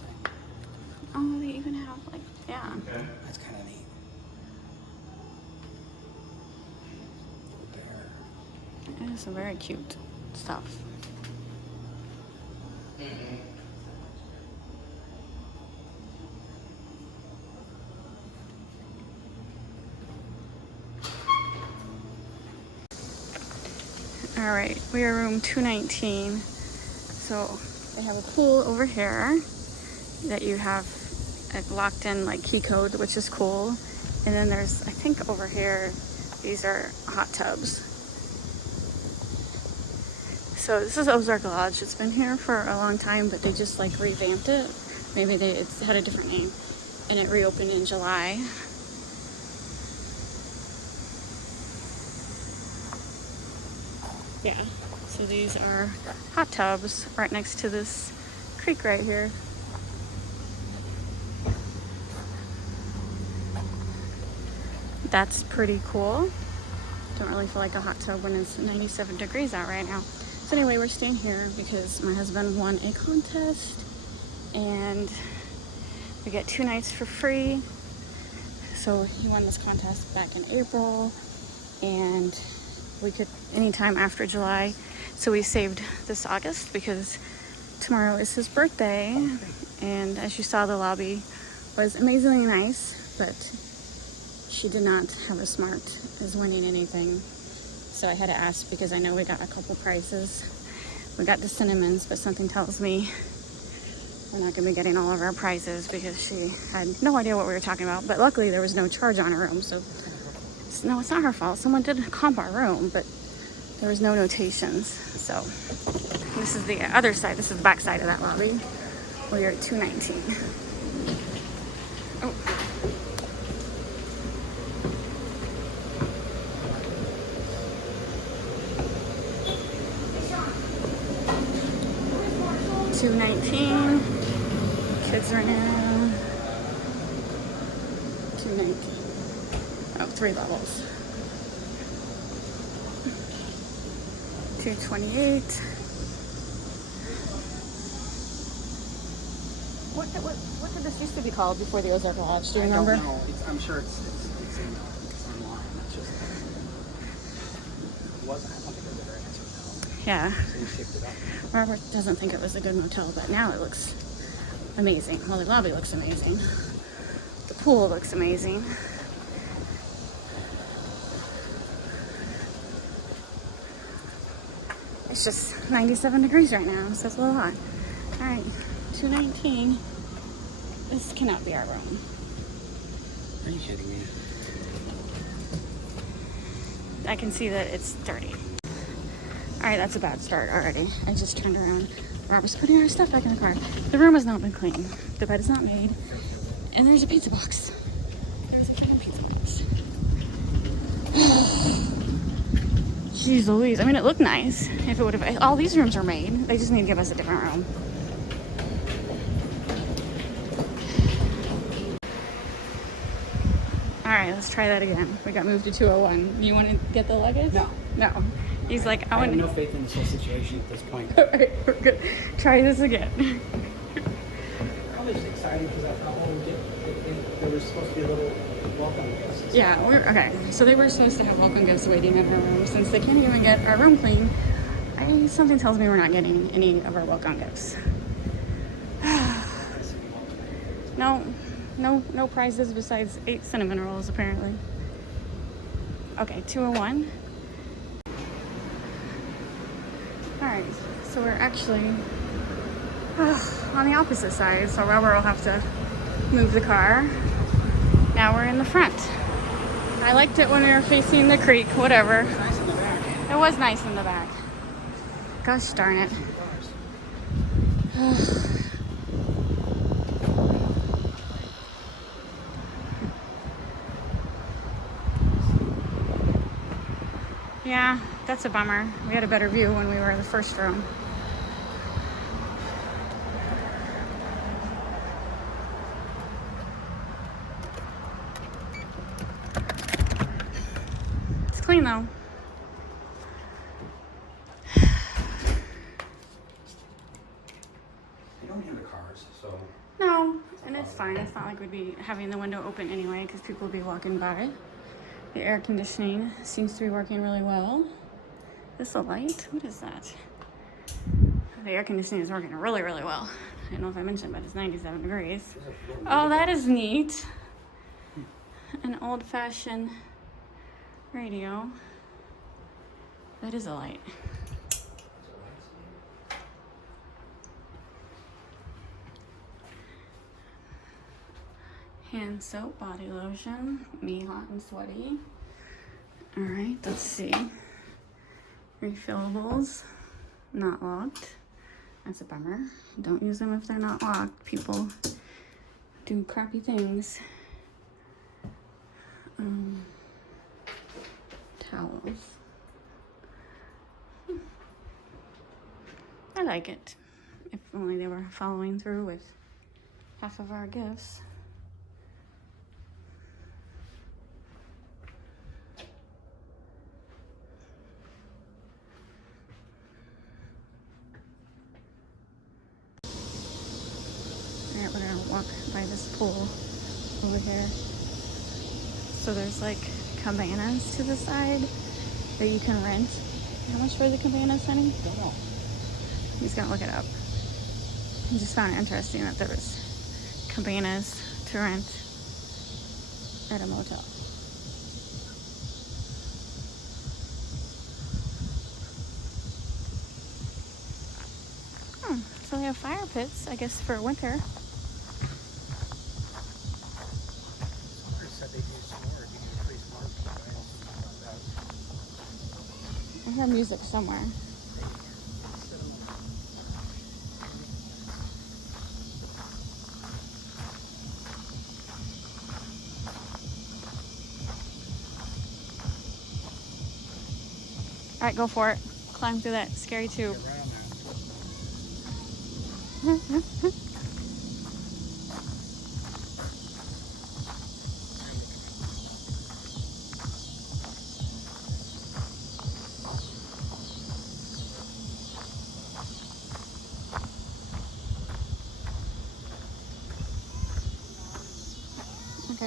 thing. Oh, they even have like, yeah. Okay. That's kind of neat. Bear. It is some very cute stuff. All right, we are room 219. So they have a pool over here that you have a locked in like key code, which is cool. And then there's, I think over here, these are hot tubs. So this is Ozarker Lodge. It's been here for a long time, but they just like revamped it. Maybe it's had a different name, and it reopened in July. Yeah, so these are hot tubs right next to this creek right here. That's pretty cool. Don't really feel like a hot tub when it's 97 degrees out right now. So anyway, we're staying here because my husband won a contest and we get 2 nights for free. So he won this contest back in April and we could anytime after July. So we saved this August because tomorrow is his birthday. And as you saw, the lobby was amazingly nice, but she did not have a smart as winning anything. So I had to ask because I know we got a couple prizes. We got the cinnamons, but something tells me we're not gonna be getting all of our prizes because she had no idea what we were talking about. But luckily there was no charge on her room, so no, it's not her fault. Someone did comp our room, but there was no notations. So this is the other side. This is the back side of that lobby. We are at 219. Oh. $219. Kids right now. 219. Oh, 3 levels. 228. What did this used to be called before the Ozarker Lodge? Do you remember? I don't know. I'm sure it's online. It's just it wasn't. I don't think it was a very nice hotel. Yeah. So we shipped it up. Robert doesn't think it was a good motel, but now it looks amazing. Well, the lobby looks amazing. The pool looks amazing. It's just 97 degrees right now, so it's a little hot. All right, 219. This cannot be our room. Are you kidding me? I can see that it's dirty. All right, that's a bad start already. I just turned around. Robert's putting our stuff back in the car. The room has not been cleaned. The bed is not made. And there's a pizza box. There's a freaking pizza box. Jeez Louise. I mean, it looked nice. If it would have, all these rooms are made. They just need to give us a different room. All right, let's try that again. We got moved to 201. You want to get the luggage? No. No. He's like, I have no faith in this whole situation at this point. All right, we're good. Try this again. I was excited because I thought, there was supposed to be a little welcome gifts. Yeah, okay. So they were supposed to have welcome gifts waiting in her room. Since they can't even get our room clean, something tells me we're not getting any of our welcome gifts. No prizes besides 8 cinnamon rolls apparently. Okay, 201. All right, so we're actually on the opposite side. So Robert will have to move the car. Now we're in the front. I liked it when we were facing the creek, whatever. It was nice in the back. It was nice in the back. Gosh darn it. Yeah, that's a bummer. We had a better view when we were in the first room. It's clean though. They don't have the cars, so No, and it's fine. It's not like we'd be having the window open anyway because people would be walking by. The air conditioning seems to be working really well. Is this a light? What is that? The air conditioning is working really, really well. I don't know if I mentioned, but it's 97 degrees. Oh, that is neat. An old-fashioned radio. That is a light. Hand soap, body lotion, me hot and sweaty. All right, let's see. Refillables, not locked. That's a bummer. Don't use them if they're not locked. People do crappy things. Towels. I like it. If only they were following through with half of our gifts. Alright, we're gonna walk by this pool over here. So there's like cabanas to the side that you can rent. How much for the cabanas, honey? Don't know. He's gonna look it up. I just found it interesting that there was cabanas to rent at a motel. So they have fire pits, I guess, for winter. Said they do s'mores. You can free s'mores. I hear music somewhere. All right, go for it. Climb through that scary tube. Okay,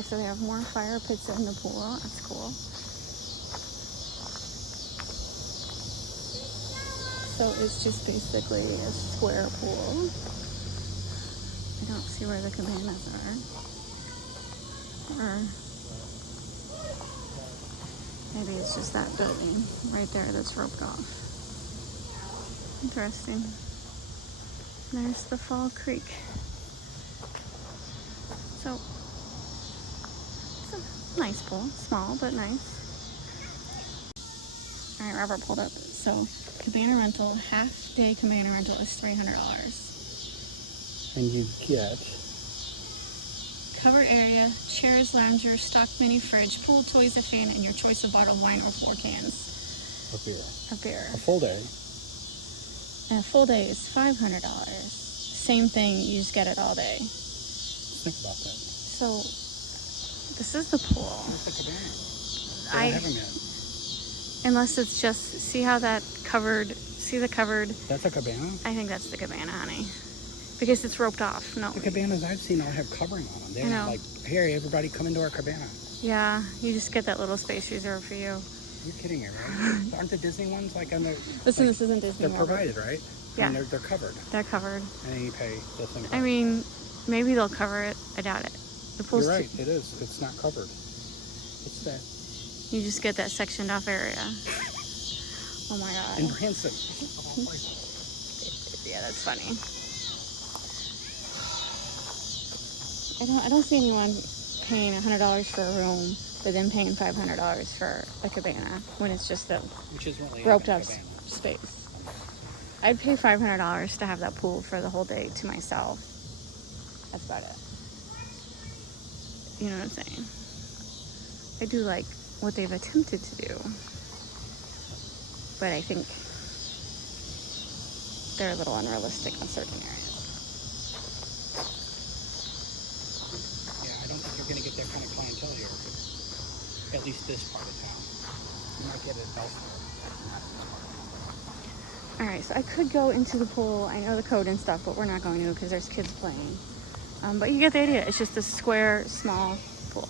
so they have more fire pits in the pool. That's cool. So it's just basically a square pool. I don't see where the cabanas are. Or maybe it's just that building right there that's roped off. Interesting. There's the Fall Creek. So it's a nice pool. Small, but nice. All right, Robert pulled up. So cabana rental, half-day cabana rental is $300. And you get Covered area, chairs, loungers, stock mini fridge, pool, toys, a fan, and your choice of bottled wine or 4 cans a beer. of beer. A full day. And a full day is $500. Same thing, you just get it all day. Think about that. So this is the pool. Where's the cabana? They don't have them yet. Unless it's just, see how that covered, see the covered? That's a cabana? I think that's the cabana, honey. Because it's roped off. No. The cabanas I've seen all have covering on them. They're not like, here, everybody come into our cabana. Yeah, you just get that little space reserved for you. You're kidding me, right? Aren't the Disney ones like on the... Listen, like, this isn't Disney. They're provided, right? Yeah. And they're covered. They're covered. And then you pay the thing. I mean, maybe they'll cover it. I doubt it. The pool's You're right, it is. It's not covered. It's that. You just get that sectioned off area. Oh my god. In Branson. Yeah, that's funny. I don't see anyone paying $100 for a room, but then paying $500 for a cabana when it's just a Which is really roped up cabana. space. I'd pay $500 to have that pool for the whole day to myself. That's about it. You know what I'm saying? I do like what they've attempted to do, but I think they're a little unrealistic in certain areas. Yeah, I don't think you're going to get that kind of clientele here. At least this part of town. You might get it elsewhere. All right, so I could go into the pool. I know the code and stuff, but we're not going to because there's kids playing. But you get the idea. It's just a square, small pool.